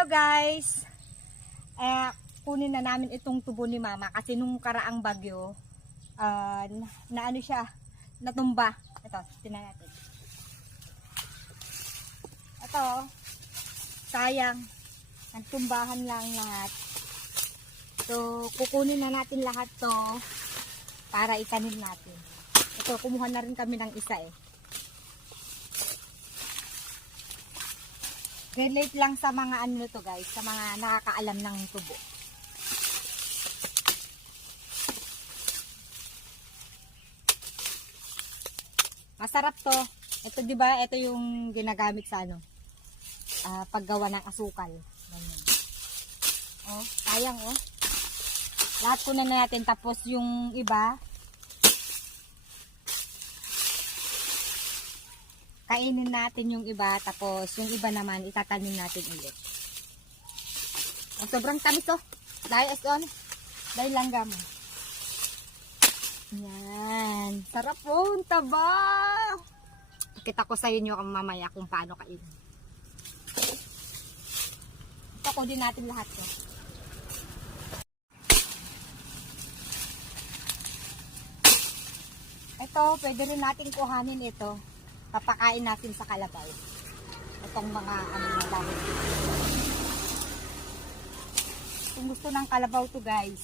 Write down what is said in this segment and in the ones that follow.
Hello guys! Kunin na namin itong tubo ni mama kasi nung karaang bagyo, na ano siya, natumba. Ito, tingnan natin. Ito, sayang, nagtumbahan lang lahat. So, kukunin na natin lahat to para itanim natin. Ito, kumuha na rin kami ng isa eh. Relate lang sa mga ano to guys, sa mga nakakaalam ng tubo. Masarap to. Ito 'di ba? Ito yung ginagamit sa ano? Paggawa ng asukal. Ganyan. Oh, sayang oh. Lahat kunan na natin tapos yung iba kainin natin yung iba, tapos yung iba naman itatanim natin ulit. Sobrang tamis to. Dahil dahil langgam. Yan. Sarap po. Taba. Kita ko sa inyo mamaya kung paano kainin. Ito din natin lahat to. Ito, pwede rin natin kuhanin ito. Papakain natin sa kalabaw. Itong mga ano na dahil. Kung gusto ng kalabaw to guys.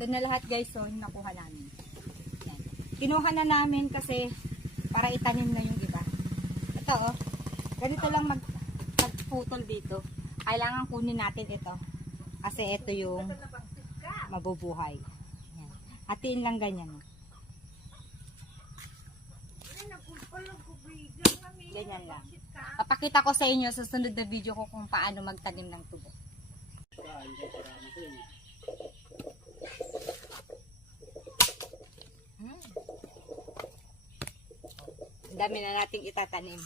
Ito na lahat guys, so nakuha namin. Kinuha na namin kasi para itanim na yung iba. Ito oh, ganito lang magputol dito. Kailangan kunin natin ito. Kasi ito yung mabubuhay. Yan. Hatiin lang ganyan. Ganyan lang. Papakita ko sa inyo sa sunod na video ko kung paano magtanim ng tubo. Dami na nating itatanim.